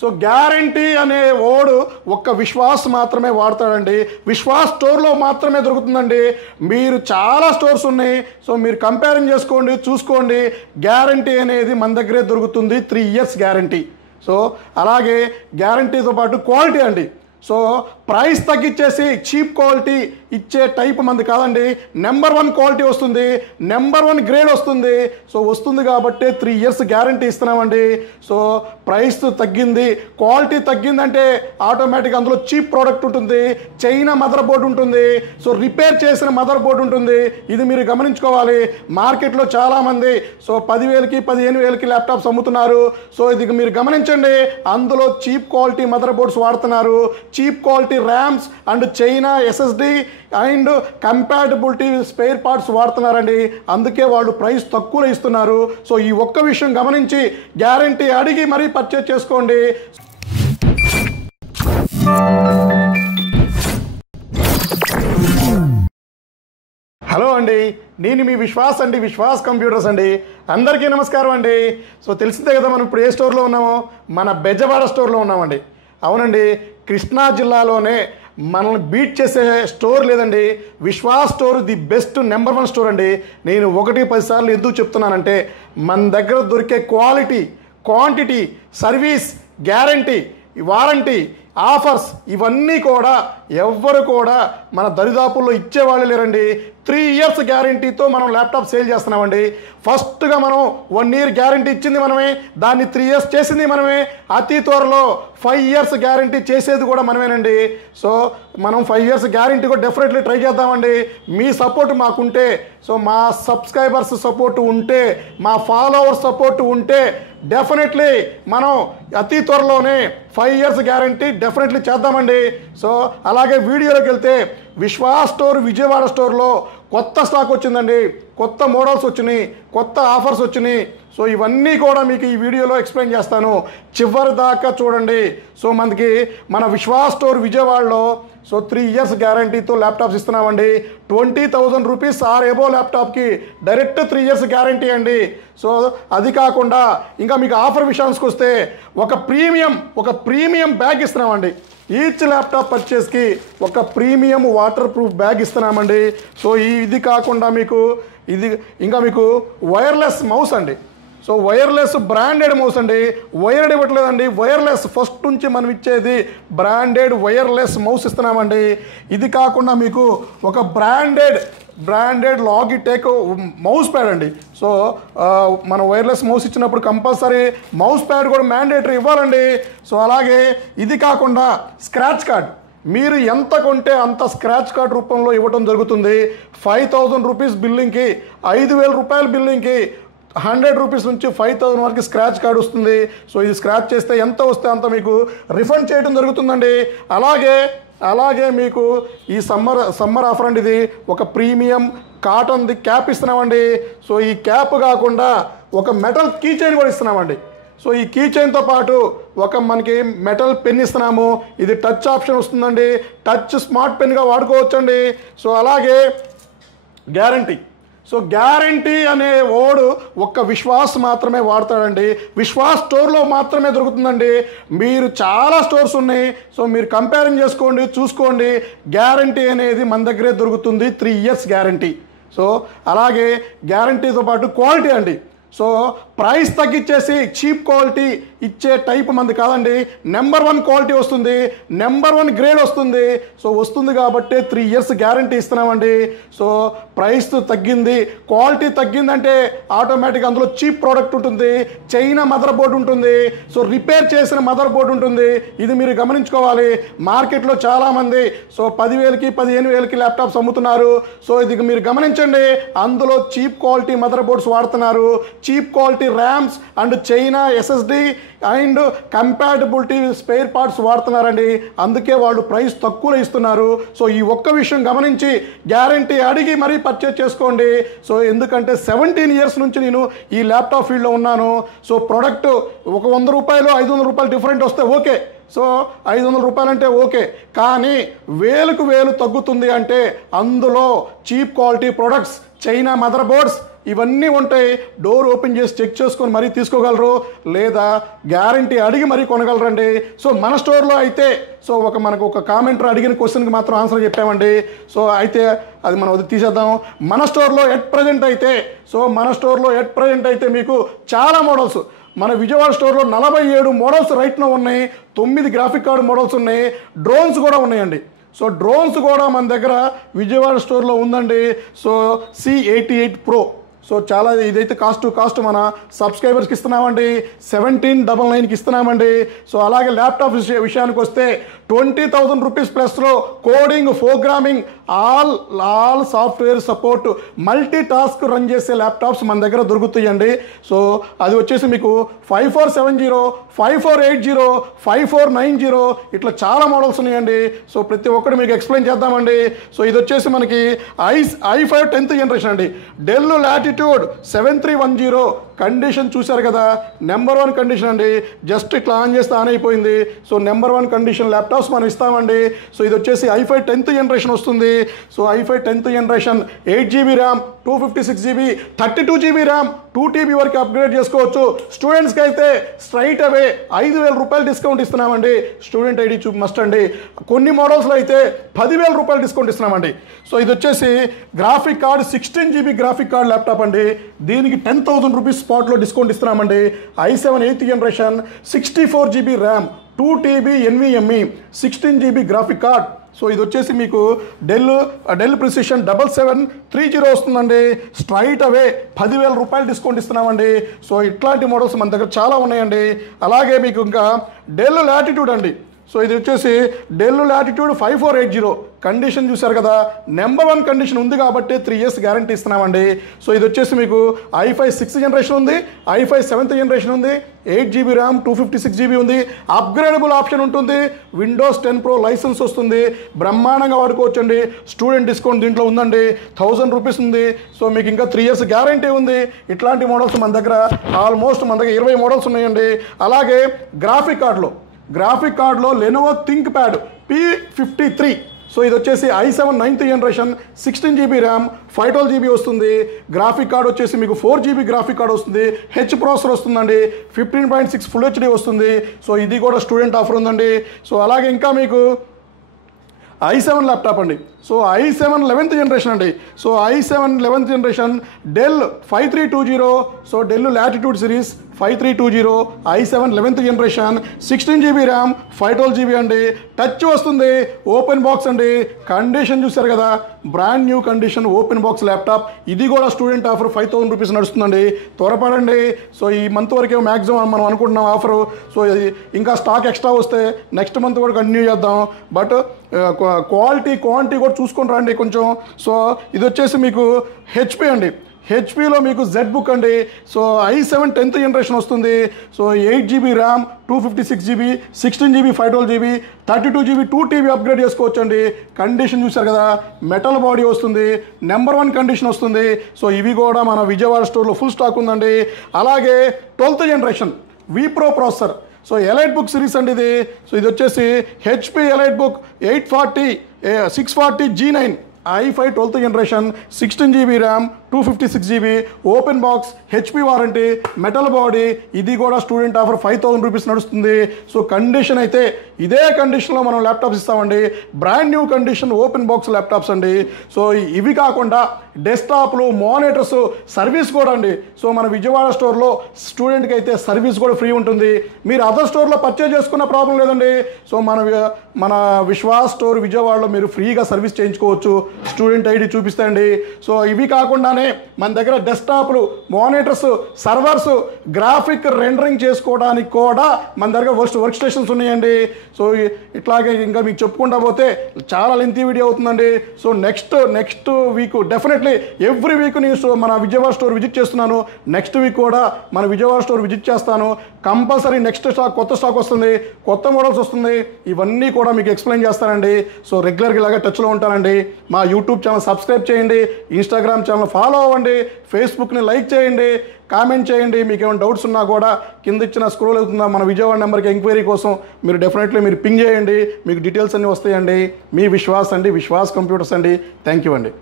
So guarantee అనే word ఒక్క విశ్వాస్ మాత్రమే వాడతాడండి. విశ్వాస్ స్టోర్లో మాత్రమే దొరుకుతుందండి. మీరు చాలా స్టోర్స్ ఉన్నాయి, సో మీరు కంపేరింగ్ చేసుకోండి, చూసుకోండి. గ్యారంటీ అనేది మన దగ్గరే దొరుకుతుంది. 3 years గ్యారంటీ. సో అలాగే గ్యారంటీతో పాటు క్వాలిటీ అండి. సో ప్రైస్ తగ్గించేసి చీప్ క్వాలిటీ ఇచ్చే టైప్ మంది కాదండి. నెంబర్ 1 క్వాలిటీ వస్తుంది, నెంబర్ 1 గ్రేడ్ వస్తుంది. సో వస్తుంది కాబట్టి 3 years గ్యారంటీ ఇస్తున్నామండి. సో ప్రైస్ తగ్గింది, క్వాలిటీ తగ్గిందంటే ఆటోమేటిక్గా అందులో చీప్ ప్రోడక్ట్ ఉంటుంది, చైనా మదర్ బోర్డు ఉంటుంది, సో రిపేర్ చేసిన మదర్ బోర్డు ఉంటుంది. ఇది మీరు గమనించుకోవాలి. మార్కెట్లో చాలామంది సో 10,000కి 15,000కి ల్యాప్టాప్స్ అమ్ముతున్నారు. సో ఇది మీరు గమనించండి, అందులో చీప్ క్వాలిటీ మదర్ బోర్డ్స్ వాడుతున్నారు, cheap quality rams and China SSD and compatibility spare parts వాడుతున్నారండి. అందుకే వాళ్ళు ప్రైస్ తక్కువలో ఇస్తున్నారు. సో ఈ ఒక్క విషయం గమనించి గ్యారంటీ అడిగి మరీ పర్చేజ్ చేసుకోండి. హలో అండి, నేను మీ విశ్వాస్ అండి, విశ్వాస్ కంప్యూటర్స్ అండి. అందరికీ నమస్కారం అండి. సో తెలిసిందే కదా మనం ఇప్పుడు ఏ స్టోర్లో ఉన్నామో, మన బెజవాడ స్టోర్లో ఉన్నామండి. అవునండి, కృష్ణా జిల్లాలోనే మనల్ని బీట్ చేసే స్టోర్ లేదండి. Vishwas store the best number 1 store అండి. నేను 1-10 సార్లు ఎందుకు చెప్తున్నానంటే, మన దగ్గర దొరికే quality, quantity, service, guarantee, warranty, offers ఇవన్నీ కూడా ఎవ్వరు కూడా మన దరిదాపుల్లో ఇచ్చేవాళ్ళు లేరండి. 3 years గ్యారంటీతో మనం ల్యాప్టాప్ సేల్ చేస్తున్నామండి. ఫస్ట్గా మనం 1 year గ్యారంటీ ఇచ్చింది మనమే, దాన్ని 3 years చేసింది మనమే. అతి త్వరలో 5 years గ్యారంటీ చేసేది కూడా మనమేనండి. సో మనం 5 years గ్యారంటీ కూడా డెఫినెట్లీ ట్రై చేద్దామండి. మీ సపోర్ట్ మాకుంటే, సో మా సబ్స్క్రైబర్స్ సపోర్ట్ ఉంటే, మా ఫాలోవర్స్ సపోర్ట్ ఉంటే డెఫినెట్లీ మనం అతి త్వరలోనే 5 years గ్యారంటీ డెఫినెట్లీ చేద్దామండి. సో అలాగే వీడియోలోకి వెళ్తే, విశ్వాస్ స్టోర్ విజయవాడ స్టోర్లో కొత్త స్టాక్ వచ్చిందండి, కొత్త మోడల్స్ వచ్చినాయి, కొత్త ఆఫర్స్ వచ్చినాయి. సో ఇవన్నీ కూడా మీకు ఈ వీడియోలో ఎక్స్ప్లెయిన్ చేస్తాను, చివరి దాకా చూడండి. సో మనకి మన విశ్వాస్ స్టోర్ విజయవాడలో సో 3 years గ్యారంటీతో ల్యాప్టాప్స్ ఇస్తున్నామండి. 20,000 రూపీస్ ఆర్ ఎబో ల్యాప్టాప్కి డైరెక్ట్ 3 years గ్యారంటీ అండి. సో అది కాకుండా ఇంకా మీకు ఆఫర్ విషయానికి వస్తే ఒక ప్రీమియం బ్యాగ్ ఇస్తున్నామండి. ఈచ్ ల్యాప్టాప్ పర్చేస్కి ఒక ప్రీమియం వాటర్ ప్రూఫ్ బ్యాగ్ ఇస్తున్నామండి. సో ఇది కాకుండా మీకు మీకు వైర్లెస్ మౌస్ అండి. సో వైర్లెస్ బ్రాండెడ్ మౌస్ అండి, వైర్డ్ ఇవ్వట్లేదండి, వైర్లెస్ ఫస్ట్ నుంచి మనం ఇచ్చేది బ్రాండెడ్ వైర్లెస్ మౌస్ ఇస్తున్నామండి. ఇది కాకుండా మీకు ఒక బ్రాండెడ్ లాగిటెక్ మౌస్ ప్యాడ్ అండి. సో మనం వైర్లెస్ మౌస్ ఇచ్చినప్పుడు కంపల్సరీ మౌస్ ప్యాడ్ కూడా మ్యాండేటరీ ఇవ్వాలండి. సో అలాగే ఇది కాకుండా స్క్రాచ్ కార్డ్, మీరు ఎంత కొంటే అంత స్క్రాచ్ కార్డ్ రూపంలో ఇవ్వడం జరుగుతుంది. 5,000 రూపీస్ బిల్లింగ్కి, 5,000 రూపాయల బిల్లింగ్కి 100 రూపీస్ నుంచి 5,000 వరకు స్క్రాచ్ కార్డ్ వస్తుంది. సో ఇది స్క్రాచ్ చేస్తే ఎంత వస్తే అంత మీకు రిఫండ్ చేయడం జరుగుతుందండి. అలాగే మీకు ఈ సమ్మర్ ఆఫర్ అండి. ఇది ఒక ప్రీమియం కాటన్ది క్యాప్ ఇస్తున్నామండి. సో ఈ క్యాప్ కాకుండా ఒక మెటల్ కీ చైన్ కూడా ఇస్తున్నామండి. సో ఈ కీ చైన్తో పాటు ఒక మనకి మెటల్ పెన్ ఇస్తున్నాము. ఇది టచ్ ఆప్షన్ వస్తుందండి, టచ్ స్మార్ట్ పెన్గా వాడుకోవచ్చండి. సో అలాగే గ్యారంటీ. సో గ్యారంటీ అనే వర్డ్ ఒక్క విశ్వాస్ మాత్రమే వాడతాడండి. విశ్వాస్ స్టోర్లో మాత్రమే దొరుకుతుందండి. మీరు చాలా స్టోర్స్ ఉన్నాయి, సో మీరు కంపేరింగ్ చేసుకోండి, చూసుకోండి. గ్యారంటీ అనేది మన దగ్గరే దొరుకుతుంది. 3 years గ్యారంటీ. సో అలాగే గ్యారంటీతో పాటు క్వాలిటీ అండి. సో ప్రైస్ తగ్గించేసి చీప్ క్వాలిటీ ఇచ్చే టైప్ మంది కాదండి. నెంబర్ 1 క్వాలిటీ వస్తుంది, నెంబర్ 1 గ్రేడ్ వస్తుంది. సో వస్తుంది కాబట్టి 3 years గ్యారంటీ ఇస్తున్నామండి. సో ప్రైస్ తగ్గింది, క్వాలిటీ తగ్గిందంటే ఆటోమేటిక్గా అందులో చీప్ ప్రోడక్ట్ ఉంటుంది, చైనా మదర్ బోర్డు ఉంటుంది, సో రిపేర్ చేసిన మదర్ బోర్డు ఉంటుంది. ఇది మీరు గమనించుకోవాలి. మార్కెట్లో చాలామంది సో 10,000కి 15,000కి ల్యాప్టాప్స్ అమ్ముతున్నారు. సో ఇది మీరు గమనించండి, అందులో చీప్ క్వాలిటీ మదర్ బోర్డ్స్ వాడుతున్నారు, cheap quality rams and China SSD and compatibility spare parts వాడుతున్నారండి. అందుకే వాళ్ళు ప్రైస్ తక్కువలో ఇస్తున్నారు. సో ఈ ఒక్క విషయం గమనించి గ్యారంటీ అడిగి మరీ పర్చేజ్ చేసుకోండి. సో ఎందుకంటే 17 years నుంచి నేను ఈ ల్యాప్టాప్ ఫీల్డ్లో ఉన్నాను. సో ప్రోడక్ట్ ఒక 100 రూపాయలు 500 రూపాయలు డిఫరెంట్ వస్తే ఓకే, సో 500 రూపాయలు అంటే ఓకే, కానీ వేలకు వేలు తగ్గుతుంది అంటే అందులో cheap quality products, China mother boards ఇవన్నీ ఉంటాయి. డోర్ ఓపెన్ చేసి చెక్ చేసుకొని మరీ తీసుకోగలరు, లేదా గ్యారంటీ అడిగి మరీ కొనగలరండి. సో మన స్టోర్లో అయితే సో మనకు ఒక కామెంటర్ అడిగిన క్వశ్చన్కి మాత్రం ఆన్సర్ చెప్పామండి. సో అయితే అది మనం అది తీసేద్దాం. మన స్టోర్లో ఎట్ ప్రజెంట్ అయితే మీకు చాలా మోడల్స్ మన విజయవాడ స్టోర్లో 47 మోడల్స్ రైట్నో ఉన్నాయి. 9 గ్రాఫిక్ కార్డు మోడల్స్ ఉన్నాయి. డ్రోన్స్ కూడా ఉన్నాయండి. సో డ్రోన్స్ కూడా మన దగ్గర విజయవాడ స్టోర్లో ఉందండి. So C88 Pro. సో చాలా ఇదైతే కాస్ట్ మన సబ్స్క్రైబర్స్కి ఇస్తున్నామండి. 1799కి ఇస్తున్నామండి. సో అలాగే ల్యాప్టాప్ విషయానికి వస్తే 20,000 రూపీస్ ప్లస్లో coding, programming, all software support, multi task run చేసే ల్యాప్టాప్స్ మన దగ్గర దొరుకుతాయండి. సో అది వచ్చేసి మీకు 5470, 5480, 5490 ఇట్లా చాలా మోడల్స్ ఉన్నాయండి. సో ప్రతి ఒక్కటి మీకు ఎక్స్ప్లెయిన్ చేద్దామండి. సో ఇది వచ్చేసి మనకి i5 10th జనరేషన్ అండి. డెల్ లాటిట్యూడ్ 7310 కండిషన్ చూశారు కదా, నెంబర్ 1 కండిషన్ అండి. జస్ట్ ఇట్లా ఆన్ చేస్తే ఆన్ అయిపోయింది. సో నెంబర్ 1 కండిషన్ ల్యాప్టాప్స్ మనం ఇస్తామండి. సో ఇది వచ్చేసి i5 10th జనరేషన్ వస్తుంది. So i5 10th generation 8GB RAM, 256GB, 32GB RAM, 2TB వరకు అప్గ్రేడ్ చేసుకోవచ్చు. స్టూడెంట్స్కి అయితే స్ట్రైట్ అవే 5,000 రూపాయలు డిస్కౌంట్ ఇస్తున్నామండి. స్టూడెంట్ ఐడి మస్ట్ అండి. కొన్ని మోడల్స్లో అయితే 10,000 రూపాయలు డిస్కౌంట్ ఇస్తున్నామండి. సో ఇది వచ్చేసి graphic card 16GB graphic card laptop అండి. దీనికి 10,000 రూపీస్ స్పాట్లో డిస్కౌంట్ ఇస్తున్నామండి. i7 8th generation, 64GB RAM, 2TB NVMe, 16GB graphic card. So ఇది వచ్చేసి మీకు డెల్ ప్రిసిషన్ 7730 వస్తుందండి. స్ట్రైట్ అవే 10,000 రూపాయలు డిస్కౌంట్ ఇస్తున్నామండి. సో ఇట్లాంటి మోడల్స్ మన దగ్గర చాలా ఉన్నాయండి. అలాగే మీకు ఇంకా డెల్ లాటిట్యూడ్ అండి. సో ఇది వచ్చేసి డెల్ లాటిట్యూడ్ 5480 కండిషన్ చూశారు కదా, నెంబర్ 1 కండిషన్ ఉంది కాబట్టి 3 years గ్యారంటీ ఇస్తున్నామండి. సో ఇది వచ్చేసి మీకు i5 6th జనరేషన్ ఉంది, i5 7th జనరేషన్ ఉంది, 8GB ర్యామ్, 256GB ఉంది. అప్గ్రేడబుల్ ఆప్షన్ ఉంటుంది. విండోస్ 10 Pro లైసెన్స్ వస్తుంది. బ్రహ్మాండంగా వాడుకోవచ్చండి. స్టూడెంట్ డిస్కౌంట్ దీంట్లో ఉందండి, 1000 రూపీస్ ఉంది. సో మీకు ఇంకా 3 years గ్యారంటీ ఉంది. ఇట్లాంటి మోడల్స్ మన దగ్గర ఆల్మోస్ట్ మన దగ్గర 20 మోడల్స్ ఉన్నాయండి. అలాగే గ్రాఫిక్ కార్డులో Lenovo think pad P53. So ఇది వచ్చేసి i7 9th generation, 16GB RAM, 512GB వస్తుంది. గ్రాఫిక్ కార్డ్ వచ్చేసి మీకు 4GB గ్రాఫిక్ కార్డ్ వస్తుంది. హెచ్ ప్రాసెసర్ వస్తుందండి. 15.6 Full HD వస్తుంది. సో ఇది కూడా స్టూడెంట్ ఆఫర్ ఉందండి. సో అలాగే ఇంకా మీకు i7 ల్యాప్టాప్ అండి. సో i7 11th జనరేషన్ అండి. So i7 11th generation Dell 5320. So Dell Latitude series 5320, i7 11th generation, 16GB RAM, 512GB అండి. టచ్ వస్తుంది. ఓపెన్ బాక్స్ అండి. కండిషన్ చూసారు కదా, brand new condition open box laptop. ఇది కూడా student offer 5,000 rupees నడుస్తుందండి. త్వరపడండి. సో ఈ మంత్ వరకే మ్యాక్సిమం మనం అనుకుంటున్నాం ఆఫరు. సో ఇంకా స్టాక్ ఎక్స్ట్రా వస్తే నెక్స్ట్ మంత్ కూడా కంటిన్యూ చేద్దాం. బట్ క్వాలిటీ క్వాంటిటీ కూడా చూసుకొని రండి కొంచెం. సో ఇది వచ్చేసి మీకు హెచ్పి అండి. హెచ్పిలో మీకు జెడ్ బుక్ అండి. సో i7 10th జనరేషన్ వస్తుంది. So 8GB RAM, 256GB, 16GB 512GB, 32GB 2TB upgrade చేసుకోవచ్చు అండి. కండిషన్ చూసారు కదా, మెటల్ బాడీ వస్తుంది. నెంబర్ 1 కండిషన్ వస్తుంది. సో ఇవి కూడా మన విజయవాడ స్టోర్లో ఫుల్ స్టాక్ ఉందండి. అలాగే 12th generation Wipro processor. So elite book series అండి ఇది. సో ఇది వచ్చేసి HP elite book 840 640 G9, i5 12th generation, 16GB RAM, 256GB, open box, HP warranty, metal body. ఇది కూడా స్టూడెంట్ ఆఫర్ 5,000 రూపీస్ నడుస్తుంది. సో కండిషన్ అయితే ఇదే కండిషన్లో మనం ల్యాప్టాప్స్ ఇస్తామండి. Brand new condition open box laptops అండి. సో ఇవి కాకుండా డెస్క్టాప్లు, మానిటర్స్, సర్వీస్ కూడా అండి. సో మన విజయవాడ స్టోర్లో స్టూడెంట్కి అయితే సర్వీస్ కూడా ఫ్రీ ఉంటుంది. మీరు అదర్ స్టోర్లో పర్చేజ్ చేసుకున్న ప్రాబ్లం లేదండి. సో మన విశ్వాస్ స్టోర్ విజయవాడలో మీరు ఫ్రీగా సర్వీస్ చేయించుకోవచ్చు. Student ID చూపిస్తాయండి. సో ఇవి కాకుండానే మన దగ్గర డెస్క్టాప్లు, మానిటర్స్, సర్వర్స్, గ్రాఫిక్ రెండరింగ్ చేసుకోవడానికి కూడా మన దగ్గర వర్క్ స్టేషన్స్ ఉన్నాయండి. సో ఇట్లాగే ఇంకా మీకు చెప్పుకుంటా పోతే చాలా లెంతీ వీడియో అవుతుందండి. So next week definitely every week నేను మన విజయవాడ స్టోర్ విజిట్ చేస్తున్నాను. నెక్స్ట్ వీక్ కూడా మన విజయవాడ స్టోర్ విజిట్ చేస్తాను. కంపల్సరీ నెక్స్ట్ స్టాక్, కొత్త స్టాక్ వస్తుంది, కొత్త మోడల్స్ వస్తుంది. ఇవన్నీ కూడా మీకు ఎక్స్ప్లెయిన్ చేస్తానండి. సో రెగ్యులర్గా ఇలాగే టచ్లో ఉంటానండి. మా యూట్యూబ్ ఛానల్ సబ్స్క్రైబ్ చేయండి, ఇన్స్టాగ్రామ్ ఛానల్ ఫాలో అవ్వండి, ఫేస్బుక్ని లైక్ చేయండి, కామెంట్ చేయండి. మీకు ఏమైనా డౌట్స్ ఉన్నా కూడా కింద ఇచ్చిన స్క్రోల్ అవుతుందా మన విజయవాడ నెంబర్కి ఎంక్వైరీ కోసం మీరు డెఫినెట్లీ మీరు పింగ్ చేయండి. మీకు డీటెయిల్స్ అన్నీ వస్తాయండి. మీ విశ్వాస్ అండి, విశ్వాస్ కంప్యూటర్స్ అండి. థ్యాంక్ యూ అండి.